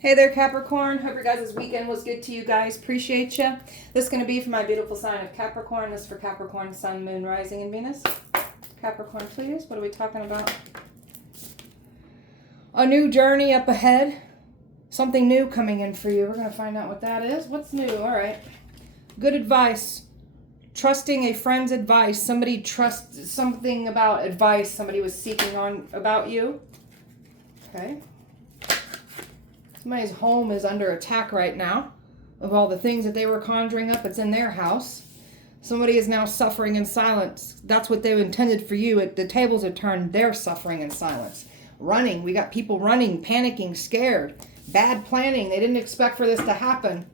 Hey there, Capricorn. Hope your guys' weekend was good to you guys. Appreciate you. This is going to be for my beautiful sign of Capricorn. This is for Capricorn, Sun, Moon, Rising, and Venus. Capricorn, please. What are we talking about? A new journey up ahead. Something new coming in for you. We're going to find out what that is. What's new? All right. Good advice. Trusting a friend's advice. Somebody trusts something about advice somebody was seeking on about you. Okay. Somebody's home is under attack right now of all the things that they were conjuring up. It's in their house. Somebody is now suffering in silence. That's what they intended for you. The tables have turned. They're suffering in silence. Running. We got people running, panicking, scared. Bad planning. They didn't expect for this to happen.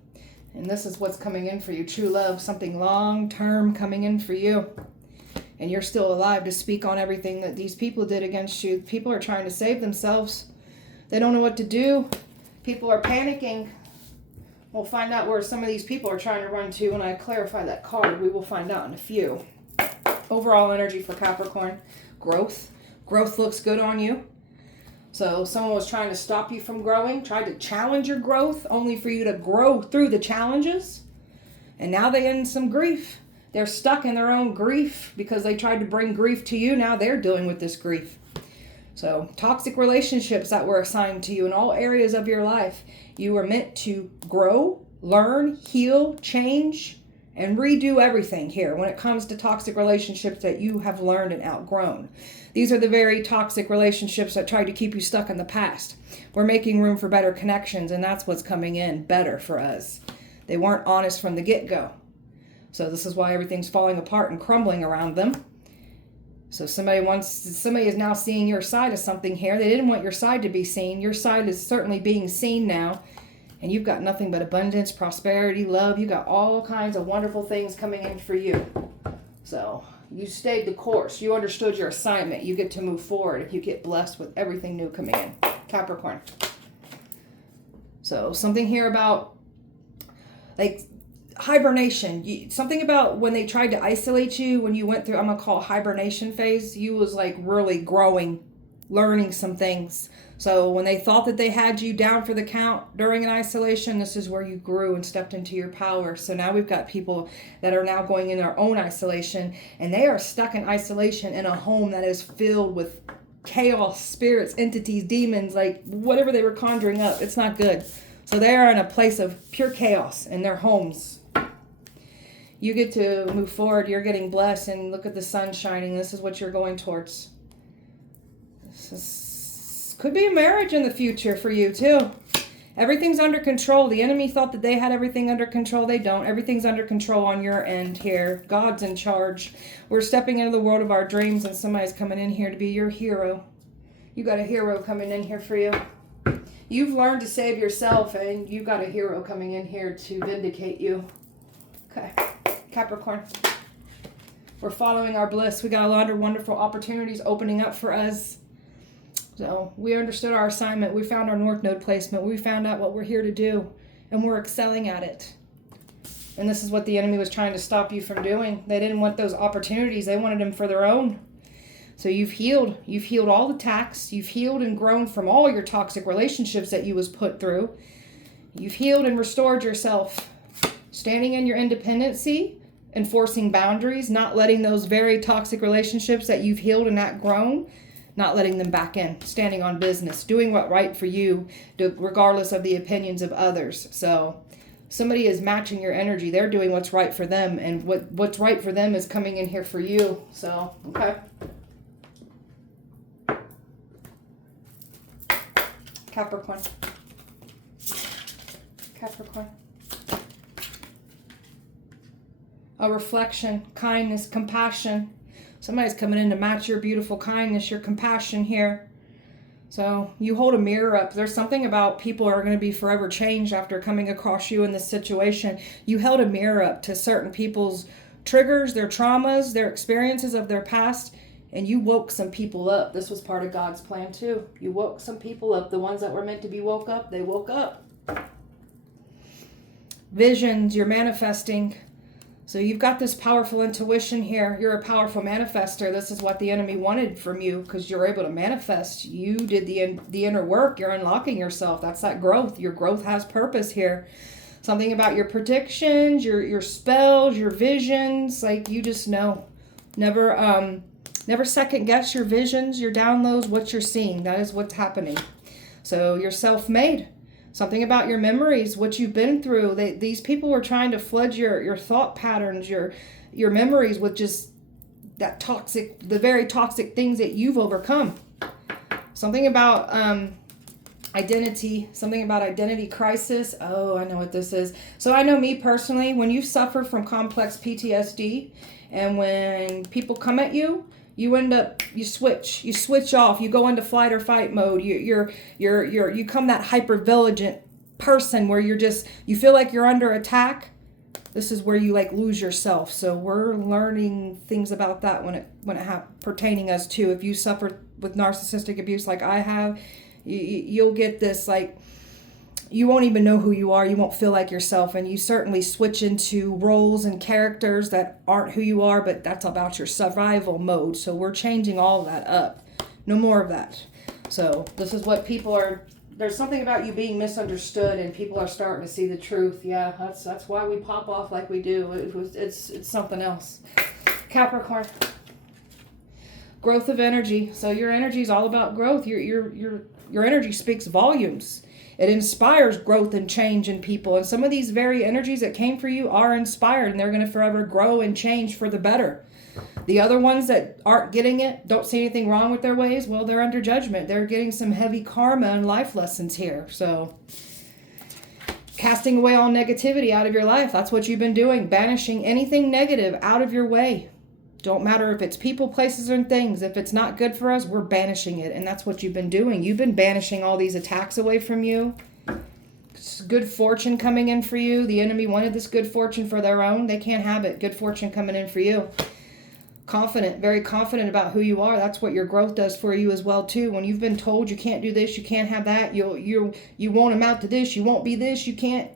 And this is what's coming in for you. True love. Something long-term coming in for you. And you're still alive to speak on everything that these people did against you. People are trying to save themselves. They don't know what to do. People are panicking. We'll find out where some of these people are trying to run to when I clarify that card. We will find out in a few. Overall energy for Capricorn. Growth. Growth looks good on you. So someone was trying to stop you from growing, tried to challenge your growth, only for you to grow through the challenges. And now they end some grief. They're stuck in their own grief because they tried to bring grief to you. Now they're dealing with this grief. So toxic relationships that were assigned to you in all areas of your life. You were meant to grow, learn, heal, change, and redo everything here when it comes to toxic relationships that you have learned and outgrown. These are the very toxic relationships that tried to keep you stuck in the past. We're making room for better connections, and that's what's coming in better for us. They weren't honest from the get-go. So this is why everything's falling apart and crumbling around them. So somebody is now seeing your side of something here. They didn't want your side to be seen. Your side is certainly being seen now. And you've got nothing but abundance, prosperity, love. You got all kinds of wonderful things coming in for you. So you stayed the course. You understood your assignment. You get to move forward if you get blessed with everything new coming in. Capricorn. So something here about like hibernation. Something about when they tried to isolate you, when you went through, I'm going to call hibernation phase, you was like really growing, learning some things. So when they thought that they had you down for the count during an isolation, this is where you grew and stepped into your power. So now we've got people that are now going in their own isolation, and they are stuck in isolation in a home that is filled with chaos, spirits, entities, demons, like whatever they were conjuring up. It's not good. So they are in a place of pure chaos in their homes. You get to move forward. You're getting blessed, and look at the sun shining. This is what you're going towards. Could be a marriage in the future for you too. Everything's under control. The enemy thought that they had everything under control. They don't. Everything's under control on your end here. God's in charge. We're stepping into the world of our dreams, and somebody's coming in here to be your hero. You got a hero coming in here for you. You've learned to save yourself, and you got a hero coming in here to vindicate you. Okay, Capricorn. We're following our bliss. We got a lot of wonderful opportunities opening up for us. So we understood our assignment. We found our North Node placement. We found out what we're here to do, and we're excelling at it. And this is what the enemy was trying to stop you from doing. They didn't want those opportunities. They wanted them for their own. So you've healed. You've healed all the attacks. You've healed and grown from all your toxic relationships that you was put through. You've healed and restored yourself. Standing in your independency, enforcing boundaries, not letting those very toxic relationships that you've healed and not grown, not letting them back in. Standing on business. Doing what's right for you, regardless of the opinions of others. So somebody is matching your energy. They're doing what's right for them, and what's right for them is coming in here for you. So, okay. Capricorn. Capricorn. A reflection, kindness, compassion. Somebody's coming in to match your beautiful kindness, your compassion here. So you hold a mirror up. There's something about people are going to be forever changed after coming across you in this situation. You held a mirror up to certain people's triggers, their traumas, their experiences of their past, and you woke some people up. This was part of God's plan too. You woke some people up. The ones that were meant to be woke up, they woke up. Visions, you're manifesting. So you've got this powerful intuition here. You're a powerful manifester. This is what the enemy wanted from you because you're able to manifest. You did the inner work. You're unlocking yourself. That's that growth. Your growth has purpose here. Something about your predictions, your spells, your visions. Like you just know. Never second guess your visions, your downloads, what you're seeing. That is what's happening. So you're self-made. Something about your memories, what you've been through. These people were trying to flood your thought patterns, your memories with just that the very toxic things that you've overcome. Something about identity, something about identity crisis. Oh, I know what this is. So I know me personally, when you suffer from complex PTSD and when people come at you, you switch off, you go into flight or fight mode. You become that hyper vigilant person where you feel like you're under attack. This is where you like lose yourself. So we're learning things about that when it pertaining us to, if you suffer with narcissistic abuse like I have, you'll get this, like, you won't even know who you are. You won't feel like yourself. And you certainly switch into roles and characters that aren't who you are, but that's about your survival mode. So we're changing all of that up. No more of that. So this is what people are, there's something about you being misunderstood and people are starting to see the truth. Yeah, that's why we pop off like we do. It's something else. Capricorn. Growth of energy. So your energy is all about growth. Your energy speaks volumes. It inspires growth and change in people. And some of these very energies that came for you are inspired and they're going to forever grow and change for the better. The other ones that aren't getting it, don't see anything wrong with their ways, well, they're under judgment. They're getting some heavy karma and life lessons here. So casting away all negativity out of your life. That's what you've been doing. Banishing anything negative out of your way. Don't matter if it's people, places, and things. If it's not good for us, we're banishing it. And that's what you've been doing. You've been banishing all these attacks away from you. Good fortune coming in for you. The enemy wanted this good fortune for their own. They can't have it. Good fortune coming in for you. Confident, very confident about who you are. That's what your growth does for you as well, too. When you've been told you can't do this, you can't have that, you won't amount to this, you won't be this, you can't.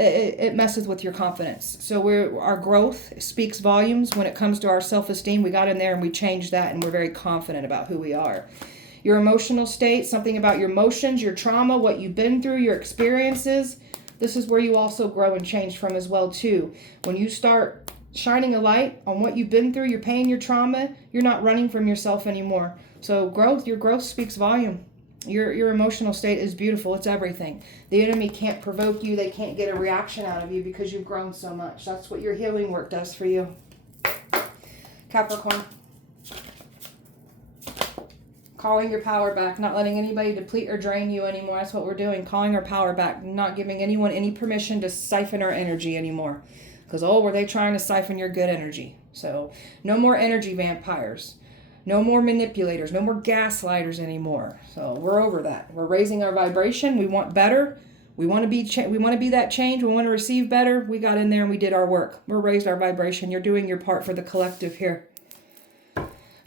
It messes with your confidence. So our growth speaks volumes when it comes to our self-esteem. We got in there and we changed that and we're very confident about who we are. Your emotional state, something about your emotions, your trauma, what you've been through, your experiences. This is where you also grow and change from as well too. When you start shining a light on what you've been through, your pain, your trauma, you're not running from yourself anymore. So your growth speaks volume. Your emotional state is beautiful. It's everything. The enemy can't provoke you. They can't get a reaction out of you because you've grown so much. That's what your healing work does for you. Capricorn. Calling your power back. Not letting anybody deplete or drain you anymore. That's what we're doing. Calling our power back. Not giving anyone any permission to siphon our energy anymore. Because, were they trying to siphon your good energy? So, no more energy vampires. No more manipulators, no more gaslighters anymore. So we're over that. We're raising our vibration. We want better. We want to be that change. We want to receive better. We got in there and we did our work. We're raised our vibration. You're doing your part for the collective here.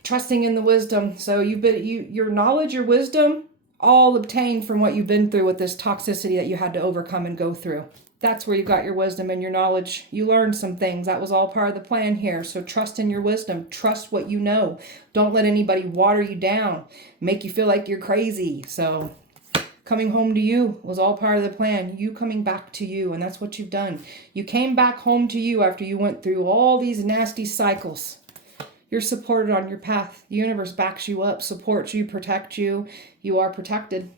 Trusting in the wisdom. So your knowledge, your wisdom, all obtained from what you've been through with this toxicity that you had to overcome and go through. That's where you got your wisdom and your knowledge. You learned some things. That was all part of the plan here. So trust in your wisdom. Trust what you know. Don't let anybody water you down, make you feel like you're crazy. So coming home to you was all part of the plan. You coming back to you, and that's what you've done. You came back home to you after you went through all these nasty cycles. You're supported on your path. The universe backs you up, supports you, protects you. You are protected.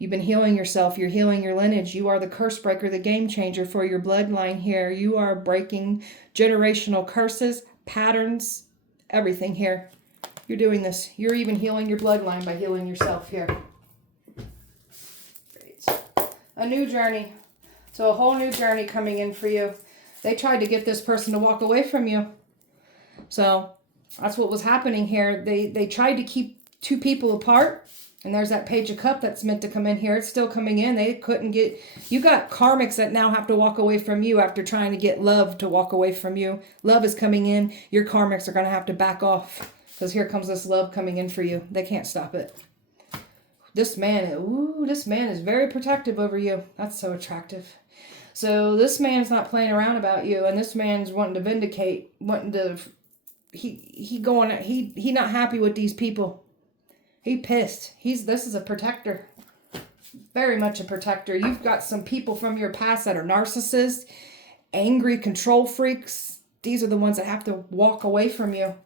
You've been healing yourself. You're healing your lineage. You are the curse breaker, the game changer for your bloodline here. You are breaking generational curses, patterns, everything here. You're doing this. You're even healing your bloodline by healing yourself here. Great. A new journey. So a whole new journey coming in for you. They tried to get this person to walk away from you. So that's what was happening here. They tried to keep two people apart. And there's that Page of Cups that's meant to come in here. It's still coming in. They couldn't get... You got karmics that now have to walk away from you after trying to get love to walk away from you. Love is coming in. Your karmics are going to have to back off. Because here comes this love coming in for you. They can't stop it. This man is very protective over you. That's so attractive. So this man's not playing around about you, and this man's wanting to vindicate, wanting to, he not happy with these people. He pissed. This is a protector. Very much a protector. You've got some people from your past that are narcissists, angry control freaks. These are the ones that have to walk away from you.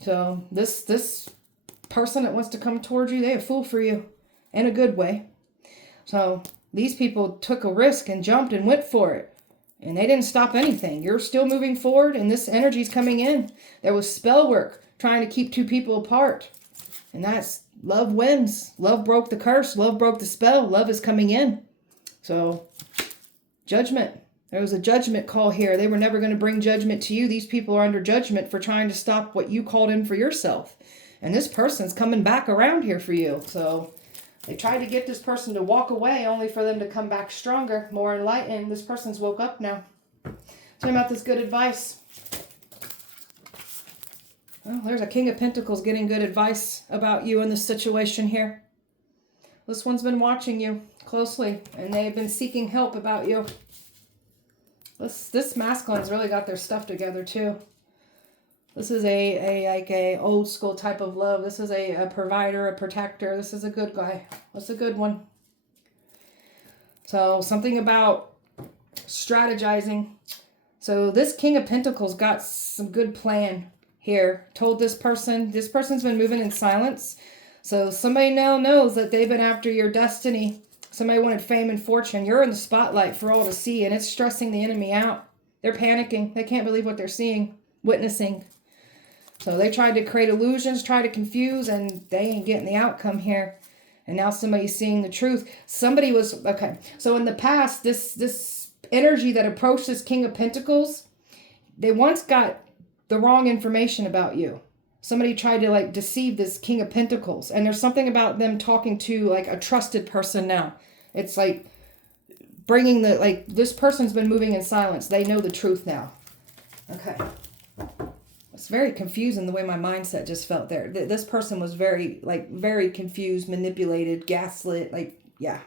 So this person that wants to come towards you, they a fool for you in a good way. So these people took a risk and jumped and went for it. And they didn't stop anything. You're still moving forward, and this energy's coming in. There was spell work trying to keep two people apart. And that's love wins. Love broke the curse. Love broke the spell. Love is coming in. So, judgment. There was a judgment call here. They were never going to bring judgment to you. These people are under judgment for trying to stop what you called in for yourself. And this person's coming back around here for you. So, they tried to get this person to walk away only for them to come back stronger, more enlightened. This person's woke up now. Tell me about this good advice. Well, there's a King of Pentacles getting good advice about you in this situation here. This one's been watching you closely, and they've been seeking help about you. This masculine's really got their stuff together too. This is a old school type of love. This is a provider, a protector. This is a good guy. That's a good one. So something about strategizing. So this King of Pentacles got some good plan here. Told this person's been moving in silence. So somebody now knows that they've been after your destiny. Somebody wanted fame and fortune. You're in the spotlight for all to see, and it's stressing the enemy out. They're panicking. They can't believe what they're seeing, witnessing. So they tried to create illusions, try to confuse, and they ain't getting the outcome here. And now somebody's seeing the truth. Somebody was, okay. So in the past, this energy that approached this King of Pentacles, they once got the wrong information about you. Somebody tried to deceive this King of Pentacles. And there's something about them talking to a trusted person now. It's bringing this person's been moving in silence. They know the truth now. Okay. It's very confusing the way my mindset just felt there. This person was very confused, manipulated, gaslit. Yeah.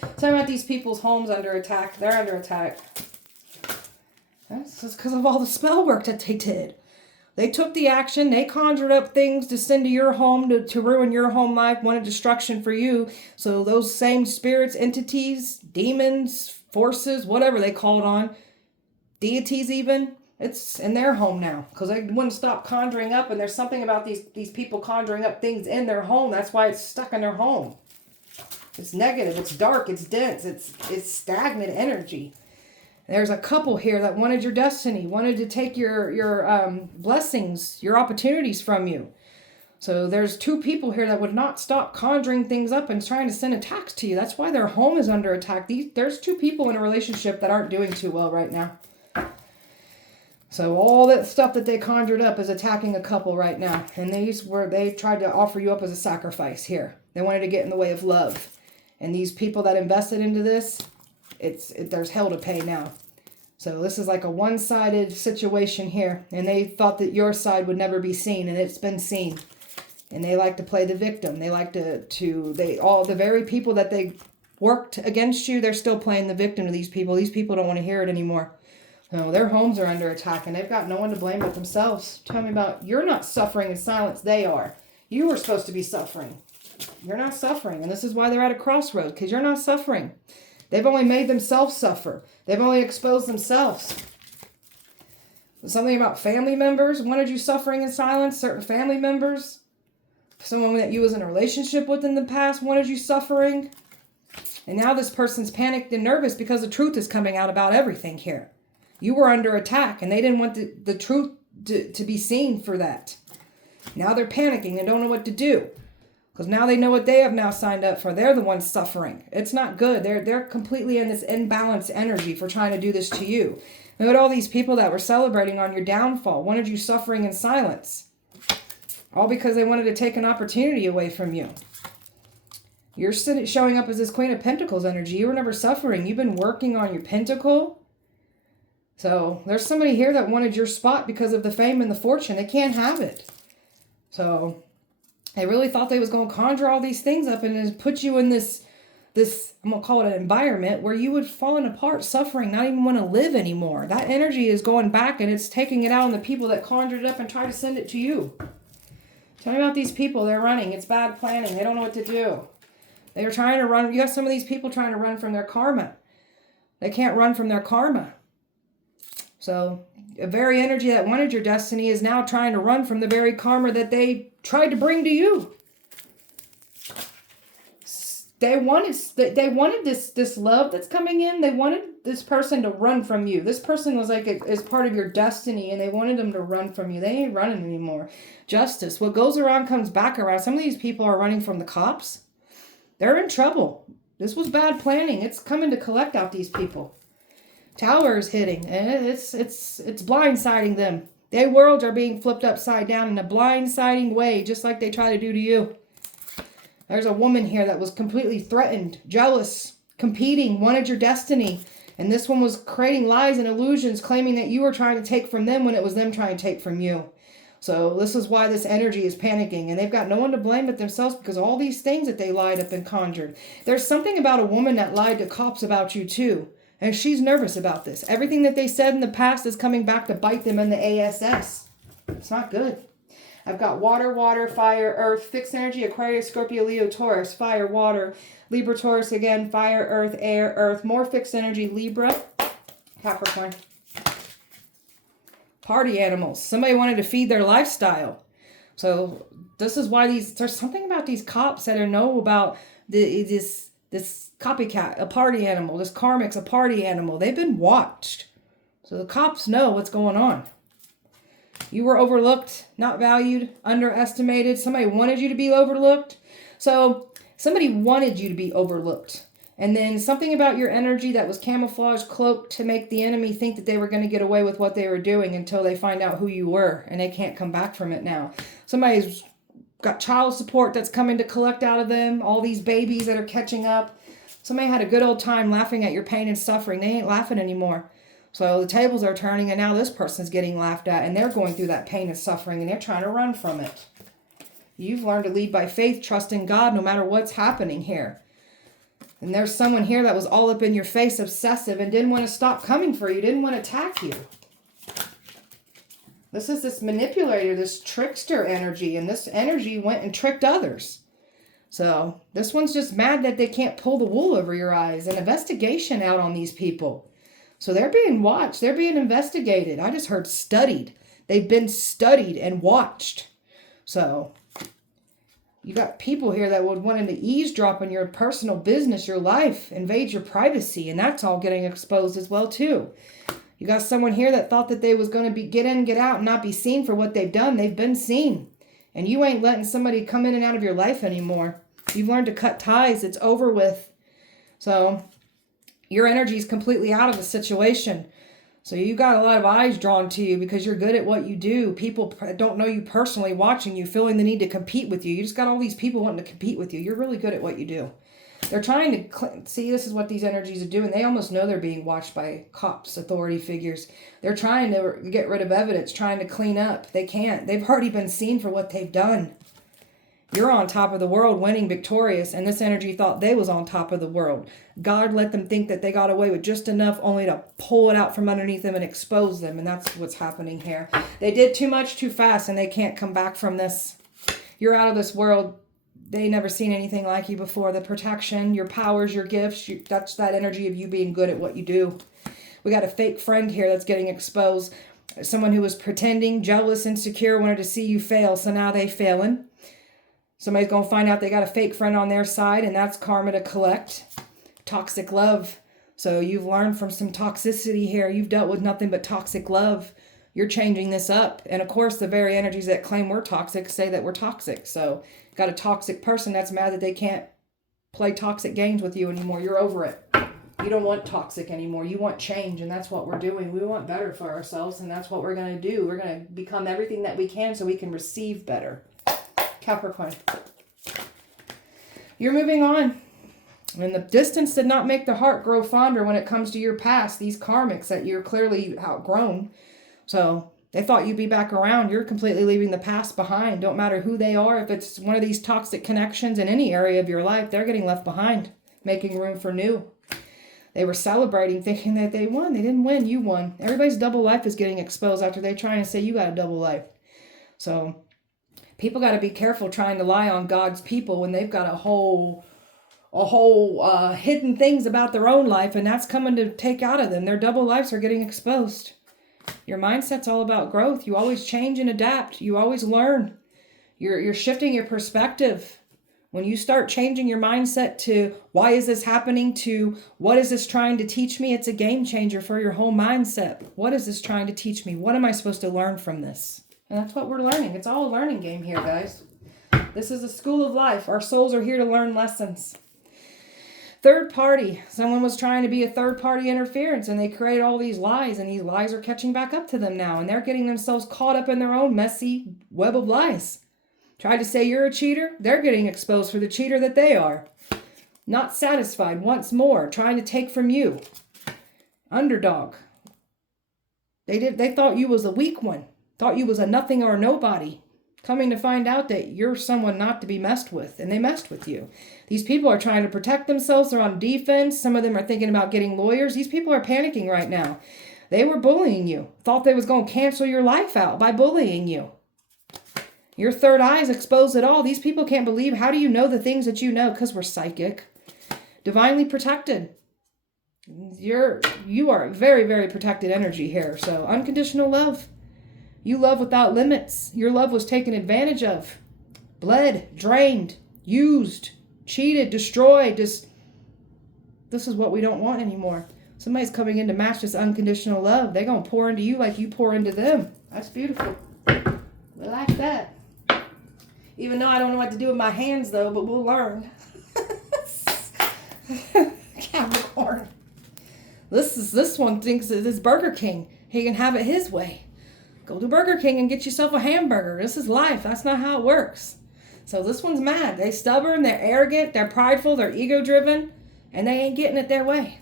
Talking about these people's homes under attack. They're under attack. That's just because of all the spell work that they did. They took the action. They conjured up things to send to your home to ruin your home life, wanted destruction for you. So those same spirits, entities, demons, forces, whatever they called on, deities even, it's in their home now because they wouldn't stop conjuring up. And there's something about these people conjuring up things in their home. That's why it's stuck in their home. It's negative. It's dark. It's dense. It's stagnant energy. There's a couple here that wanted your destiny, wanted to take your blessings, your opportunities from you. So there's two people here that would not stop conjuring things up and trying to send attacks to you. That's why their home is under attack. There's two people in a relationship that aren't doing too well right now. So all that stuff that they conjured up is attacking a couple right now. And they tried to offer you up as a sacrifice here. They wanted to get in the way of love. And these people that invested into this, there's hell to pay now. So this is like a one-sided situation here. And they thought that your side would never be seen, and it's been seen. And they like to play the victim. They like all the very people that they worked against you, they're still playing the victim to these people. These people don't want to hear it anymore. No, their homes are under attack, and they've got no one to blame but themselves. Tell me about, you're not suffering in silence. They are. You were supposed to be suffering. You're not suffering, and this is why they're at a crossroads, because you're not suffering. They've only made themselves suffer. They've only exposed themselves. Something about family members wanted you suffering in silence. Certain family members. Someone that you was in a relationship with in the past wanted you suffering. And now this person's panicked and nervous because the truth is coming out about everything here. You were under attack, and they didn't want the truth to be seen for that. Now they're panicking and don't know what to do. Because now they know what they have now signed up for. They're the ones suffering. It's not good. They're completely in this imbalanced energy for trying to do this to you. Look at all these people that were celebrating on your downfall. Wanted you suffering in silence. All because they wanted to take an opportunity away from you. You're showing up as this Queen of Pentacles energy. You were never suffering. You've been working on your pentacle. So there's somebody here that wanted your spot because of the fame and the fortune. They can't have it. So they really thought they was going to conjure all these things up and put you in this this, I'm going to call it an environment where you would fall apart, suffering, not even want to live anymore. That energy is going back and it's taking it out on the people that conjured it up and tried to send it to you. Tell me about these people. They're running. It's bad planning. They don't know what to do. They're trying to run. You got some of these people trying to run from their karma. They can't run from their karma. So a very energy that wanted your destiny is now trying to run from the very karma that they tried to bring to you. They wanted this love that's coming in. They wanted this person to run from you. This person was like is part of your destiny, and they wanted them to run from you. They ain't running anymore. Justice. What goes around comes back around. Some of these people are running from the cops. They're in trouble. This was bad planning. It's coming to collect out these people. Tower is hitting, and it's blindsiding them. Their worlds are being flipped upside down in a blindsiding way, just like they try to do to you. There's a woman here that was completely threatened, jealous, competing, wanted your destiny. And this one was creating lies and illusions, claiming that you were trying to take from them when it was them trying to take from you. So this is why this energy is panicking. And they've got no one to blame but themselves because all these things that they lied up and conjured. There's something about a woman that lied to cops about you too. And she's nervous about this. Everything that they said in the past is coming back to bite them in the ASS. It's not good. I've got water, fire, earth, fixed energy, Aquarius, Scorpio, Leo, Taurus, fire, water, Libra, Taurus again, fire, earth, air, earth, more fixed energy, Libra, Capricorn. Party animals. Somebody wanted to feed their lifestyle. So this is why there's something about these cops that know about this copycat, a party animal. This Karmic's a party animal. They've been watched. So the cops know what's going on. You were overlooked, not valued, underestimated. Somebody wanted you to be overlooked. So somebody wanted you to be overlooked. And then something about your energy that was camouflaged, cloaked to make the enemy think that they were going to get away with what they were doing until they find out who you were. And they can't come back from it now. Somebody's got child support that's coming to collect out of them. All these babies that are catching up. Somebody had a good old time laughing at your pain and suffering. They ain't laughing anymore. So the tables are turning and now this person's getting laughed at and they're going through that pain and suffering and they're trying to run from it. You've learned to lead by faith, trust in God no matter what's happening here. And there's someone here that was all up in your face, obsessive, and didn't want to stop coming for you, didn't want to attack you. This is this manipulator, this trickster energy, and this energy went and tricked others. So this one's just mad that they can't pull the wool over your eyes. An investigation out on these people. So they're being watched. They're being investigated. I just heard studied. They've been studied and watched. So you got people here that would want to eavesdrop on your personal business, your life, invade your privacy. And that's all getting exposed as well too. You got someone here that thought that they was going to get in, get out, and not be seen for what they've done. They've been seen. And you ain't letting somebody come in and out of your life anymore. You've learned to cut ties. It's over with. So your energy is completely out of the situation. So you got a lot of eyes drawn to you because you're good at what you do. People don't know you personally watching you, feeling the need to compete with you. You just got all these people wanting to compete with you. You're really good at what you do. They're trying to see, this is what these energies are doing. They almost know they're being watched by cops, authority figures. They're trying to get rid of evidence, trying to clean up. They can't. They've already been seen for what they've done. You're on top of the world, winning, victorious, and this energy thought they was on top of the world. God let them think that they got away with just enough only to pull it out from underneath them and expose them, and that's what's happening here. They did too much too fast, and they can't come back from this. You're out of this world. They never seen anything like you before. The protection, your powers, your gifts, that's that energy of you being good at what you do. We got a fake friend here that's getting exposed. Someone who was pretending, jealous, insecure, wanted to see you fail, so now they failing. Somebody's going to find out they got a fake friend on their side, and that's karma to collect. Toxic love. So you've learned from some toxicity here. You've dealt with nothing but toxic love. You're changing this up. And of course, the very energies that claim we're toxic say that we're toxic. So got a toxic person that's mad that they can't play toxic games with you anymore. You're over it. You don't want toxic anymore. You want change, and that's what we're doing. We want better for ourselves, and that's what we're going to do. We're going to become everything that we can so we can receive better. Capricorn. You're moving on. And the distance did not make the heart grow fonder when it comes to your past. These karmics that you're clearly outgrown. So they thought you'd be back around. You're completely leaving the past behind. Don't matter who they are. If it's one of these toxic connections in any area of your life, they're getting left behind. making room for new. They were celebrating, thinking that they won. They didn't win. You won. Everybody's double life is getting exposed after they're trying to say you got a double life. So people got to be careful trying to lie on God's people when they've got a whole hidden things about their own life, and that's coming to take out of them. Their double lives are getting exposed. Your mindset's all about growth. You always change and adapt. You always learn. You're shifting your perspective. When you start changing your mindset to why is this happening to what is this trying to teach me, it's a game changer for your whole mindset. What is this trying to teach me? What am I supposed to learn from this? And that's what we're learning. It's all a learning game here, guys. This is a school of life. Our souls are here to learn lessons. Third party. Someone was trying to be a third party interference and they created all these lies, and these lies are catching back up to them now, and they're getting themselves caught up in their own messy web of lies. Tried to say you're a cheater, they're getting exposed for the cheater that they are. Not satisfied, wants more, trying to take from you. Underdog. They thought you was a weak one, thought you was a nothing or a nobody. Coming to find out that you're someone not to be messed with, and they messed with you. These people are trying to protect themselves. They're on defense. Some of them are thinking about getting lawyers. These people are panicking right now. They were bullying you. Thought they was going to cancel your life out by bullying you. Your third eyes exposed it all. These people can't believe. How do you know the things that you know? Because we're psychic. Divinely protected. You are very, very protected energy here. So unconditional love. You love without limits. Your love was taken advantage of. Bled, drained, used, cheated, destroyed. This is what we don't want anymore. Somebody's coming in to match this unconditional love. They're going to pour into you like you pour into them. That's beautiful. We like that. Even though I don't know what to do with my hands, though, but we'll learn. Capricorn. This one thinks that this Burger King, he can have it his way. Go to Burger King and get yourself a hamburger. This is life. That's not how it works. So this one's mad. They're stubborn, they're arrogant, they're prideful, they're ego-driven, and they ain't getting it their way.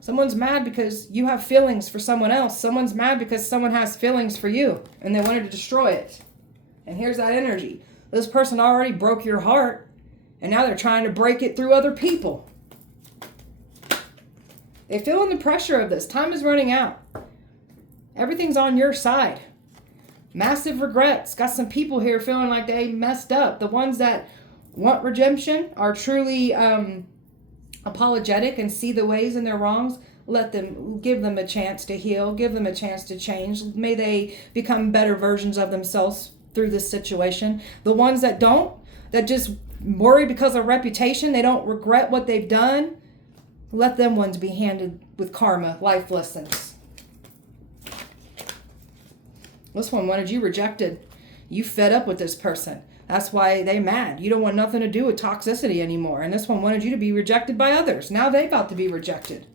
Someone's mad because you have feelings for someone else. Someone's mad because someone has feelings for you, and they wanted to destroy it. And here's that energy. This person already broke your heart, and now they're trying to break it through other people. They're feeling the pressure of this. Time is running out. Everything's on your side. Massive regrets. Got some people here feeling like they messed up. The ones that want redemption are truly apologetic and see the ways in their wrongs. Give them a chance to heal. Give them a chance to change. May they become better versions of themselves through this situation. The ones that don't, that just worry because of reputation, they don't regret what they've done, let them ones be handed with karma, life lessons. This one wanted you rejected. You fed up with this person. That's why they mad. You don't want nothing to do with toxicity anymore. And this one wanted you to be rejected by others. Now they about to be rejected.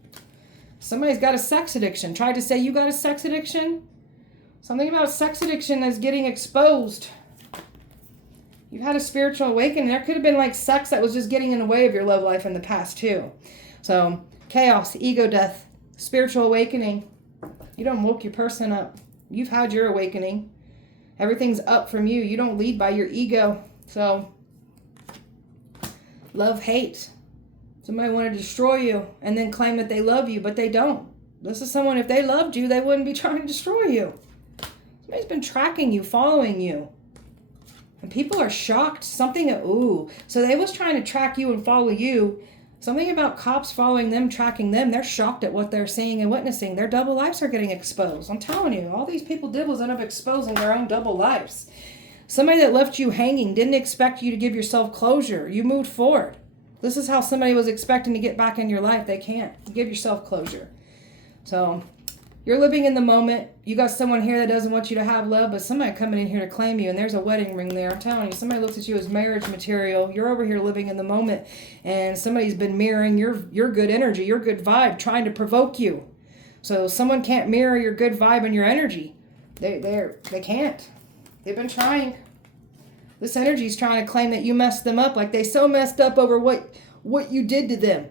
Somebody's got a sex addiction. Tried to say you got a sex addiction. Something about sex addiction is getting exposed. You've had a spiritual awakening. There could have been like sex that was just getting in the way of your love life in the past too. So chaos, ego death, spiritual awakening. You don't woke your person up. You've had your awakening. Everything's up from you. You don't lead by your ego. So, love, hate. Somebody want to destroy you and then claim that they love you, but they don't. This is someone, if they loved you, they wouldn't be trying to destroy you. Somebody's been tracking you, following you. And people are shocked. So they was trying to track you and follow you. Something about cops following them, tracking them. They're shocked at what they're seeing and witnessing. Their double lives are getting exposed. I'm telling you, all these people dibbles end up exposing their own double lives. Somebody that left you hanging didn't expect you to give yourself closure. You moved forward. This is how somebody was expecting to get back in your life. They can't. Give yourself closure. So you're living in the moment. You got someone here that doesn't want you to have love, but somebody coming in here to claim you, and there's a wedding ring there. I'm telling you, somebody looks at you as marriage material. You're over here living in the moment, and somebody's been mirroring your good energy, your good vibe, trying to provoke you. So someone can't mirror your good vibe and your energy. They can't. They've been trying. This energy is trying to claim that you messed them up, like they so messed up over what you did to them.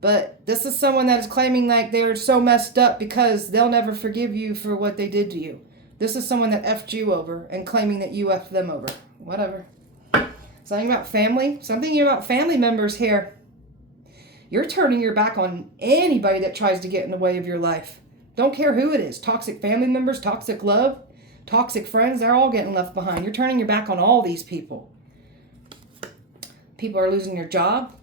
But this is someone that is claiming like they're so messed up because they'll never forgive you for what they did to you. This is someone that effed you over and claiming that you effed them over. Whatever. Something about family. Something about family members here. You're turning your back on anybody that tries to get in the way of your life. Don't care who it is. Toxic family members, toxic love, toxic friends, they're all getting left behind. You're turning your back on all these people. People are losing their job,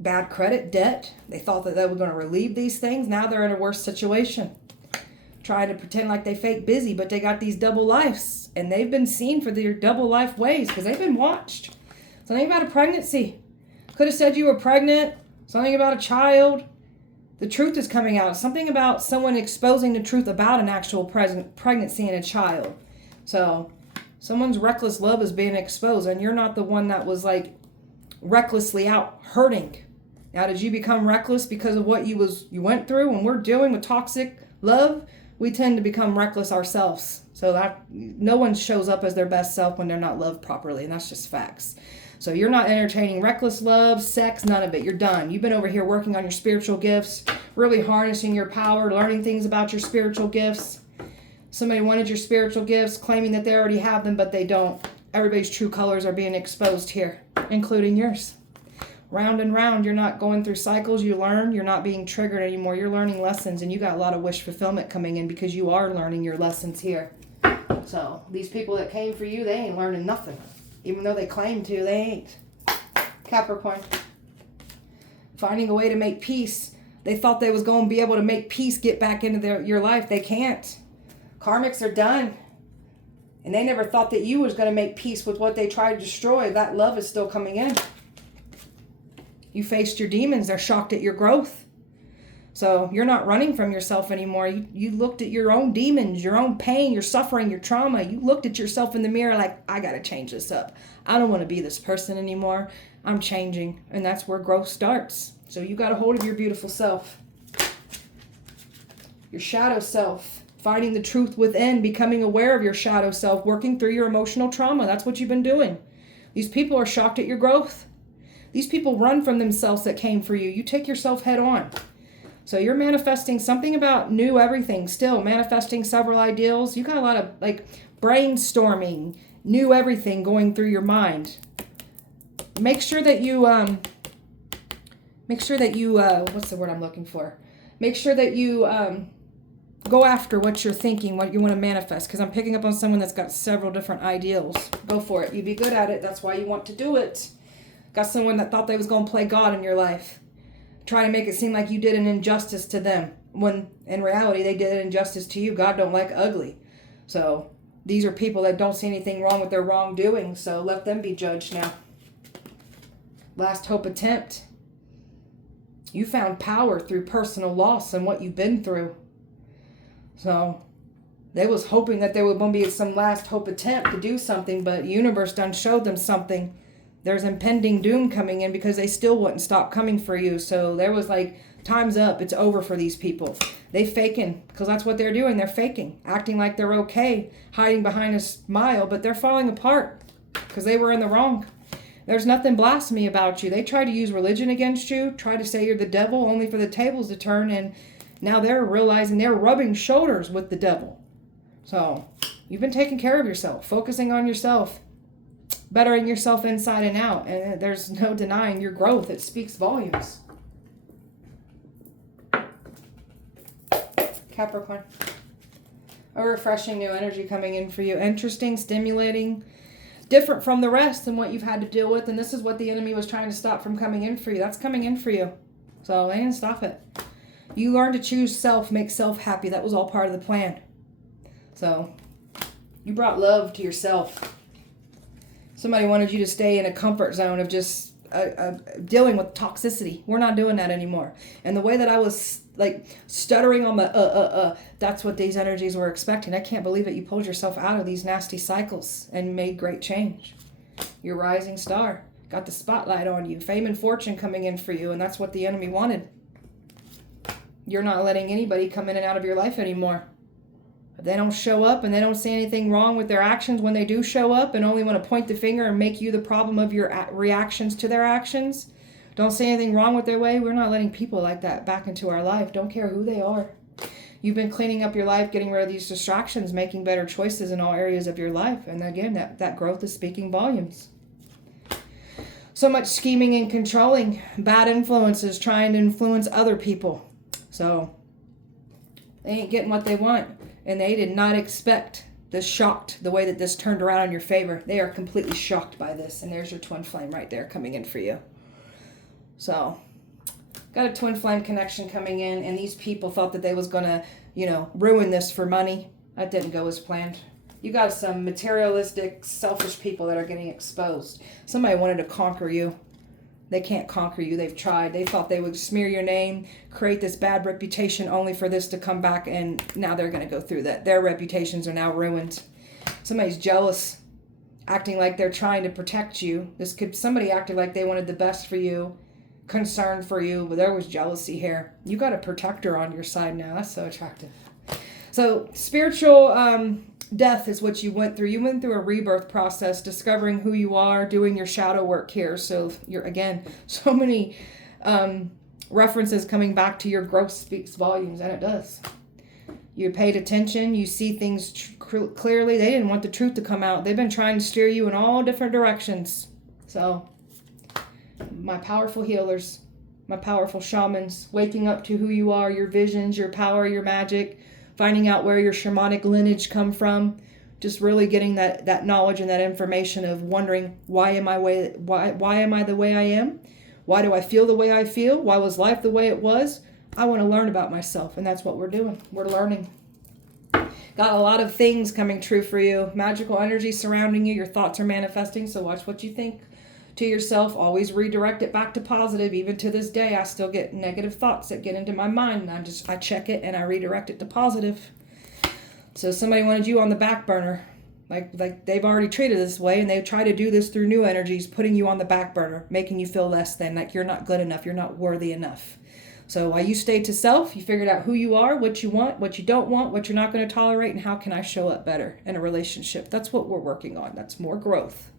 bad credit, debt. They thought that they were going to relieve these things. Now they're in a worse situation. Trying to pretend like they fake busy, but they got these double lives. And they've been seen for their double life ways because they've been watched. Something about a pregnancy. Could have said you were pregnant. Something about a child. The truth is coming out. Something about someone exposing the truth about an actual pregnancy and a child. So someone's reckless love is being exposed, and you're not the one that was like recklessly out hurting. Now, did you become reckless because of what you went through? When we're dealing with toxic love, we tend to become reckless ourselves. So that no one shows up as their best self when they're not loved properly, and that's just facts. So you're not entertaining reckless love, sex, none of it. You're done. You've been over here working on your spiritual gifts, really harnessing your power, learning things about your spiritual gifts. Somebody wanted your spiritual gifts, claiming that they already have them, but they don't. Everybody's true colors are being exposed here, including yours. Round and round, you're not going through cycles. You learn. You're not being triggered anymore. You're learning lessons, and you got a lot of wish fulfillment coming in because you are learning your lessons here. So these people that came for you, they ain't learning nothing. Even though they claim to, they ain't. Capricorn. Finding a way to make peace. They thought they was going to be able to make peace get back into your life. They can't. Karmics are done. And they never thought that you was going to make peace with what they tried to destroy. That love is still coming in. You faced your demons. They're shocked at your growth. So you're not running from yourself anymore. You looked at your own demons, your own pain, your suffering, your trauma. You looked at yourself in the mirror like, I got to change this up. I don't want to be this person anymore. I'm changing. And that's where growth starts. So you got a hold of your beautiful self. Your shadow self. Finding the truth within. Becoming aware of your shadow self. Working through your emotional trauma. That's what you've been doing. These people are shocked at your growth. These people run from themselves that came for you. You take yourself head on. So you're manifesting something about new everything still. Manifesting several ideals. You got a lot of like brainstorming, new everything going through your mind. Make sure that you, what's the word I'm looking for? Make sure that you go after what you're thinking, what you want to manifest. Because I'm picking up on someone that's got several different ideals. Go for it. You be good at it. That's why you want to do it. Got someone that thought they was going to play God in your life. Try to make it seem like you did an injustice to them, when in reality they did an injustice to you. God don't like ugly. So these are people that don't see anything wrong with their wrongdoing, so let them be judged now. Last hope attempt. You found power through personal loss and what you've been through. So they was hoping that there would be some last hope attempt to do something, but the universe done showed them something. There's impending doom coming in because they still wouldn't stop coming for you. So there was like, time's up. It's over for these people. They faking because that's what they're doing. They're faking, acting like they're okay, hiding behind a smile, but they're falling apart because they were in the wrong. There's nothing blasphemy about you. They try to use religion against you, try to say you're the devil only for the tables to turn. And now they're realizing they're rubbing shoulders with the devil. So you've been taking care of yourself, focusing on yourself. Bettering yourself inside and out. And there's no denying your growth. It speaks volumes. Capricorn. A refreshing new energy coming in for you. Interesting, stimulating, different from the rest and what you've had to deal with. And this is what the enemy was trying to stop from coming in for you. That's coming in for you. So they didn't stop it. You learn to choose self, make self happy. That was all part of the plan. So you brought love to yourself. Somebody wanted you to stay in a comfort zone of just dealing with toxicity. We're not doing that anymore. And the way that I was like stuttering on the that's what these energies were expecting. I can't believe that you pulled yourself out of these nasty cycles and made great change. You're a rising star. Got the spotlight on you. Fame and fortune coming in for you. And that's what the enemy wanted. You're not letting anybody come in and out of your life anymore. If they don't show up and they don't see anything wrong with their actions when they do show up and only want to point the finger and make you the problem of your reactions to their actions, don't see anything wrong with their way, we're not letting people like that back into our life. Don't care who they are. You've been cleaning up your life, getting rid of these distractions, making better choices in all areas of your life. And again, that growth is speaking volumes. So much scheming and controlling, bad influences, trying to influence other people. So they ain't getting what they want. And they did not expect this, shocked the way that this turned around in your favor. They are completely shocked by this. And there's your twin flame right there coming in for you. So got a twin flame connection coming in. And these people thought that they was going to, you know, ruin this for money. That didn't go as planned. You got some materialistic, selfish people that are getting exposed. Somebody wanted to conquer you. They can't conquer you. They've tried. They thought they would smear your name, create this bad reputation only for this to come back, and now they're going to go through that. Their reputations are now ruined. Somebody's jealous, acting like they're trying to protect you. Somebody acted like they wanted the best for you, concerned for you, but there was jealousy here. You got a protector on your side now. That's so attractive. So spiritual death is what you went through. You went through a rebirth process, discovering who you are, doing your shadow work here. So you're, again, so many references coming back to your growth speaks volumes, and it does. You paid attention. You see things clearly. They didn't want the truth to come out. They've been trying to steer you in all different directions. So my powerful healers, my powerful shamans, waking up to who you are, your visions, your power, your magic, finding out where your shamanic lineage come from, just really getting that knowledge and that information of wondering, why am I the way I am? Why do I feel the way I feel? Why was life the way it was? I want to learn about myself, and that's what we're doing. We're learning. Got a lot of things coming true for you. Magical energy surrounding you. Your thoughts are manifesting, so watch what you think to yourself. Always redirect it back to positive. Even to this day, I still get negative thoughts that get into my mind, and I check it and I redirect it to positive. So somebody wanted you on the back burner, like they've already treated this way, and they try to do this through new energies, putting you on the back burner, making you feel less than, like you're not good enough, you're not worthy enough. So while you stay to self, you figured out who you are, what you want, what you don't want, what you're not going to tolerate, and how can I show up better in a relationship. That's what we're working on. That's more growth.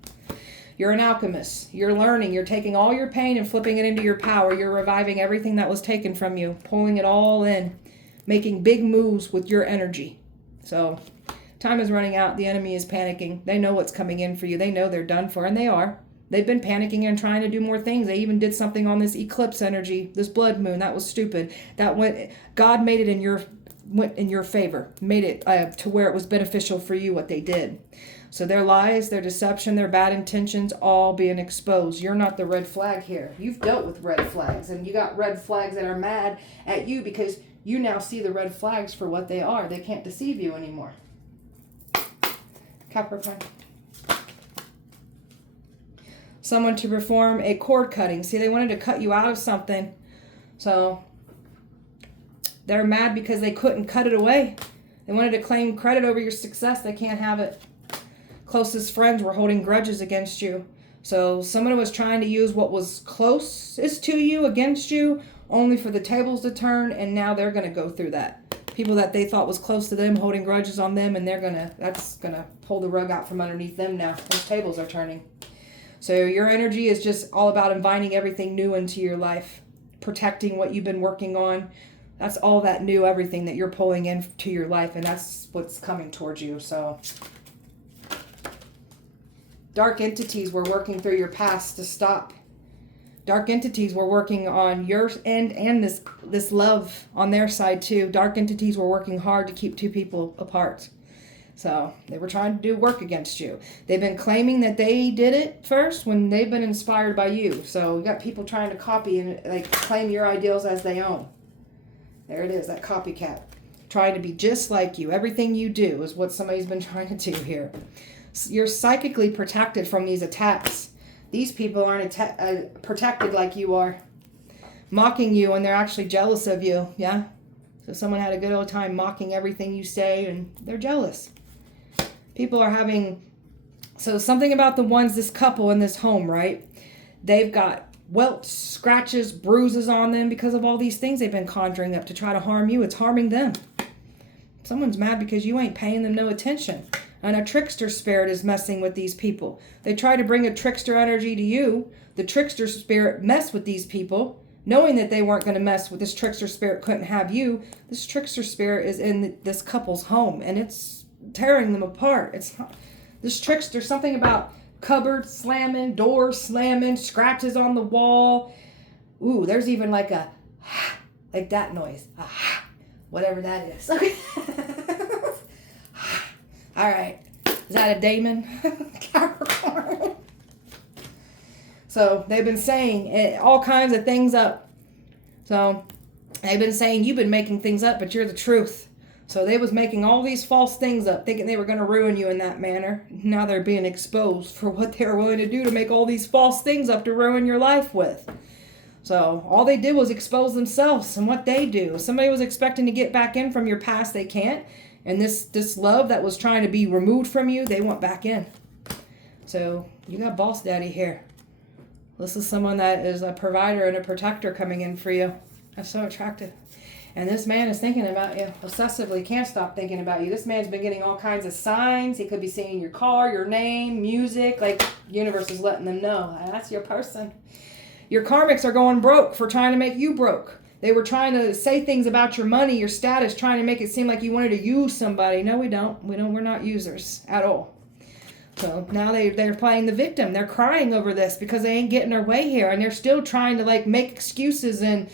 You're an alchemist. You're learning. You're taking all your pain and flipping it into your power. You're reviving everything that was taken from you, pulling it all in, making big moves with your energy. So time is running out. The enemy is panicking. They know what's coming in for you. They know they're done for, and they are. They've been panicking and trying to do more things. They even did something on this eclipse energy, this blood moon. That was stupid. God made it went in your favor, made it to where it was beneficial for you what they did. So their lies, their deception, their bad intentions, all being exposed. You're not the red flag here. You've dealt with red flags, and you got red flags that are mad at you because you now see the red flags for what they are. They can't deceive you anymore. Capricorn. Someone to perform a cord cutting. See, they wanted to cut you out of something. So they're mad because they couldn't cut it away. They wanted to claim credit over your success. They can't have it. Closest friends were holding grudges against you. So someone was trying to use what was closest to you against you, only for the tables to turn, and now they're going to go through that. People that they thought was close to them, holding grudges on them, and that's going to pull the rug out from underneath them now. Those tables are turning. So your energy is just all about inviting everything new into your life, protecting what you've been working on. That's all that new, everything that you're pulling into your life, and that's what's coming towards you. So dark entities were working through your past to stop. Dark entities were working on your end and this love on their side too. Dark entities were working hard to keep two people apart. So they were trying to do work against you. They've been claiming that they did it first when they've been inspired by you. So you got people trying to copy and like claim your ideals as they own. There it is, that copycat. Trying to be just like you. Everything you do is what somebody's been trying to do here. You're psychically protected from these attacks. These people aren't protected like you are. Mocking you, and they're actually jealous of you. Yeah? So someone had a good old time mocking everything you say, and they're jealous. People are having... So something about this couple in this home, right? They've got welts, scratches, bruises on them because of all these things they've been conjuring up to try to harm you. It's harming them. Someone's mad because you ain't paying them no attention. And a trickster spirit is messing with these people. They try to bring a trickster energy to you. The trickster spirit messed with these people, knowing that they weren't going to mess with this trickster spirit, couldn't have you. This trickster spirit is in this couple's home, and it's tearing them apart. It's not, this trickster, something about cupboard slamming, doors slamming, scratches on the wall. Ooh, there's even like a, like that noise. Whatever that is. Okay. All right. Is that a daemon? Capricorn. So they've been saying all kinds of things up. So they've been saying you've been making things up, but you're the truth. So they was making all these false things up, thinking they were going to ruin you in that manner. Now they're being exposed for what they were willing to do to make all these false things up to ruin your life with. So all they did was expose themselves and what they do. If somebody was expecting to get back in from your past, they can't. And this love that was trying to be removed from you, they want back in. So you got boss daddy here. This is someone that is a provider and a protector coming in for you. That's so attractive. And this man is thinking about you obsessively, can't stop thinking about you. This man's been getting all kinds of signs. He could be seeing your car, your name, music. Like, the universe is letting them know, that's your person. Your karmics are going broke for trying to make you broke. They were trying to say things about your money, your status, trying to make it seem like you wanted to use somebody. No, we don't. We're not users at all. So now they're playing the victim. They're crying over this because they ain't getting their way here. And they're still trying to like make excuses and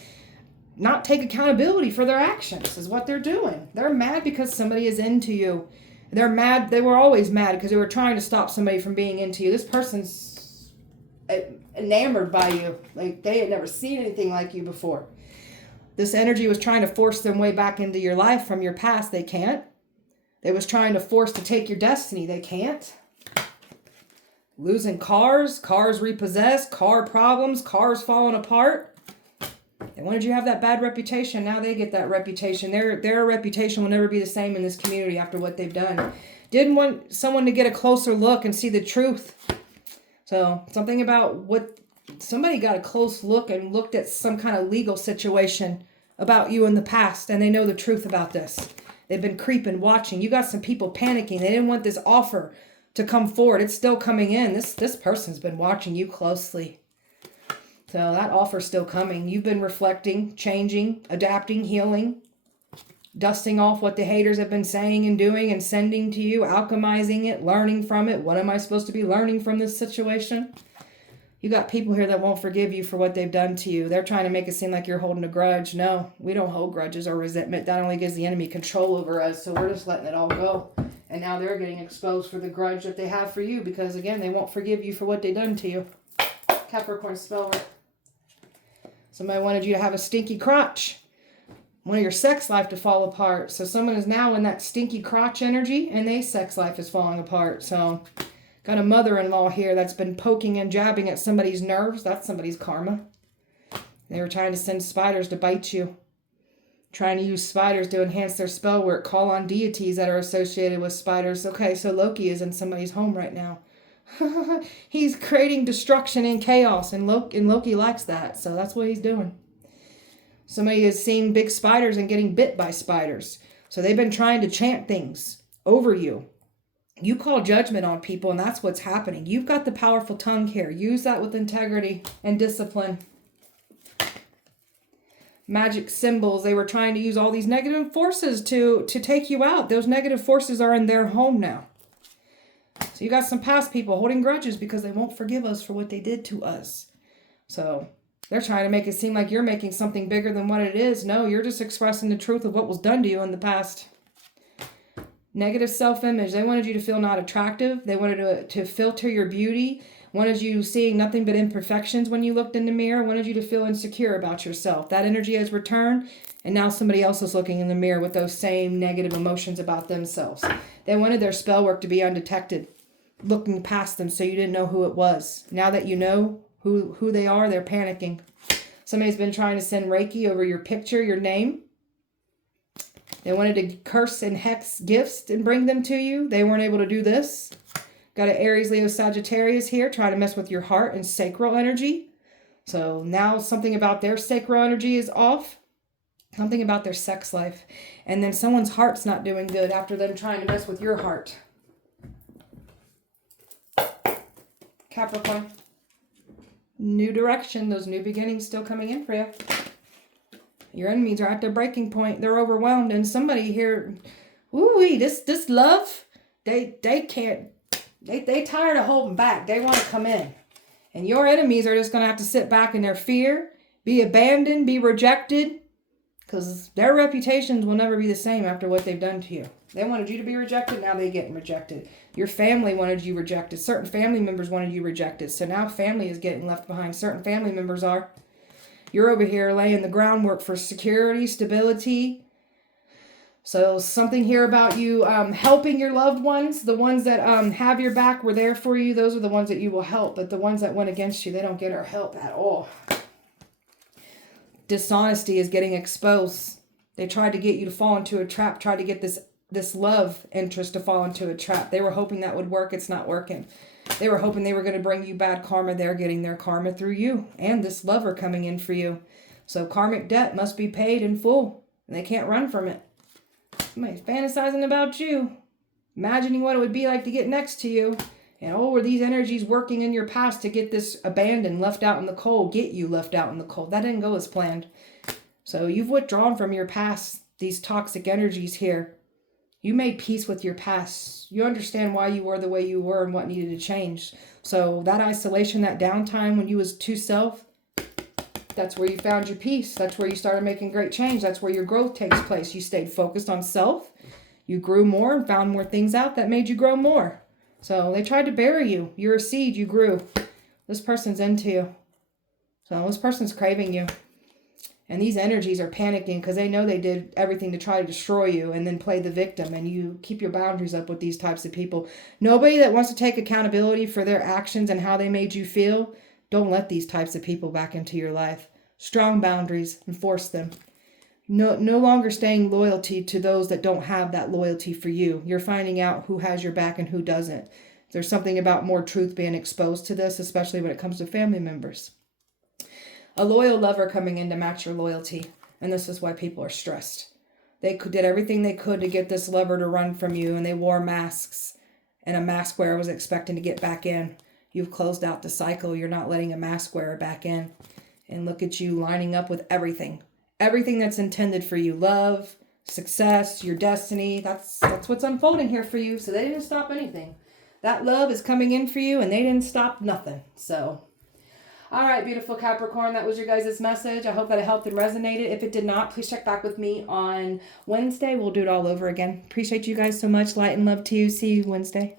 not take accountability for their actions is what they're doing. They're mad because somebody is into you. They're mad. They were always mad because they were trying to stop somebody from being into you. This person's enamored by you. Like they had never seen anything like you before. This energy was trying to force them way back into your life from your past. They can't. They was trying to force to take your destiny. They can't. Losing cars repossessed, car problems, cars falling apart. They wanted you to have that bad reputation. Now they get that reputation. Their reputation will never be the same in this community after what they've done. Didn't want someone to get a closer look and see the truth. So something about what somebody got a close look and looked at some kind of legal situation about you in the past, and they know the truth about this. They've been creeping, watching. You got some people panicking. They didn't want this offer to come forward. It's still coming in. This person's been watching you closely. So that offer's still coming. You've been reflecting, changing, adapting, healing, dusting off what the haters have been saying and doing and sending to you, alchemizing it, learning from it. What am I supposed to be learning from this situation? You got people here that won't forgive you for what they've done to you. They're trying to make it seem like you're holding a grudge. No, we don't hold grudges or resentment. That only gives the enemy control over us. So we're just letting it all go. And now they're getting exposed for the grudge that they have for you because, again, they won't forgive you for what they've done to you. Capricorn spell work. Somebody wanted you to have a stinky crotch. Wanted your sex life to fall apart. So someone is now in that stinky crotch energy and their sex life is falling apart. So got a mother-in-law here that's been poking and jabbing at somebody's nerves. That's somebody's karma. They were trying to send spiders to bite you. Trying to use spiders to enhance their spell work. Call on deities that are associated with spiders. Okay, so Loki is in somebody's home right now. He's creating destruction and chaos, and Loki likes that, so that's what he's doing. Somebody is seeing big spiders and getting bit by spiders. So they've been trying to chant things over you. You call judgment on people, and that's what's happening. You've got the powerful tongue here. Use that with integrity and discipline. Magic symbols. They were trying to use all these negative forces to take you out. Those negative forces are in their home now. So you got some past people holding grudges because they won't forgive us for what they did to us. So they're trying to make it seem like you're making something bigger than what it is. No, you're just expressing the truth of what was done to you in the past. Negative self-image. They wanted you to feel not attractive. They wanted to filter your beauty. Wanted you seeing nothing but imperfections when you looked in the mirror. Wanted you to feel insecure about yourself. That energy has returned, and now somebody else is looking in the mirror with those same negative emotions about themselves. They wanted their spell work to be undetected, looking past them so you didn't know who it was. Now that you know who they are, they're panicking. Somebody's been trying to send Reiki over your picture, your name. They wanted to curse and hex gifts and bring them to you. They weren't able to do this. Got an Aries, Leo, Sagittarius here trying to mess with your heart and sacral energy. So now something about their sacral energy is off. Something about their sex life. And then someone's heart's not doing good after them trying to mess with your heart. Capricorn. New direction. Those new beginnings still coming in for you. Your enemies are at their breaking point. They're overwhelmed. And somebody here, ooh-wee, this love, they can't, They tired of holding back. They want to come in. And your enemies are just going to have to sit back in their fear, be abandoned, be rejected, because their reputations will never be the same after what they've done to you. They wanted you to be rejected, now they're getting rejected. Your family wanted you rejected. Certain family members wanted you rejected. So now family is getting left behind. Certain family members are. You're over here laying the groundwork for security, stability. So something here about you helping your loved ones. The ones that have your back were there for you. Those are the ones that you will help. But the ones that went against you, they don't get our help at all. Dishonesty is getting exposed. They tried to get you to fall into a trap. Tried to get this love interest to fall into a trap. They were hoping that would work. It's not working. They were hoping they were going to bring you bad karma. They're getting their karma through you. And this lover coming in for you. So karmic debt must be paid in full. And they can't run from it. Somebody's fantasizing about you. Imagining what it would be like to get next to you. And were these energies working in your past to get this abandoned, left out in the cold, get you left out in the cold. That didn't go as planned. So you've withdrawn from your past, these toxic energies here. You made peace with your past. You understand why you were the way you were and what needed to change. So that isolation, that downtime when you was too self, that's where you found your peace. That's where you started making great change. That's where your growth takes place. You stayed focused on self. You grew more and found more things out that made you grow more. So they tried to bury you. You're a seed. You grew. This person's into you. So this person's craving you. And these energies are panicking because they know they did everything to try to destroy you and then play the victim. And you keep your boundaries up with these types of people. Nobody that wants to take accountability for their actions and how they made you feel, don't let these types of people back into your life. Strong boundaries. Enforce them. No longer staying loyalty to those that don't have that loyalty for you. You're finding out who has your back and who doesn't. There's something about more truth being exposed to this, especially when it comes to family members. A loyal lover coming in to match your loyalty. And this is why people are stressed. They did everything they could to get this lover to run from you, and they wore masks. And a mask wearer was expecting to get back in. You've closed out the cycle. You're not letting a mask wearer back in. And look at you lining up with everything. Everything that's intended for you. Love, success, your destiny. That's what's unfolding here for you. So they didn't stop anything. That love is coming in for you and they didn't stop nothing. So, all right, beautiful Capricorn. That was your guys' message. I hope that it helped and resonated. If it did not, please check back with me on Wednesday. We'll do it all over again. Appreciate you guys so much. Light and love to you. See you Wednesday.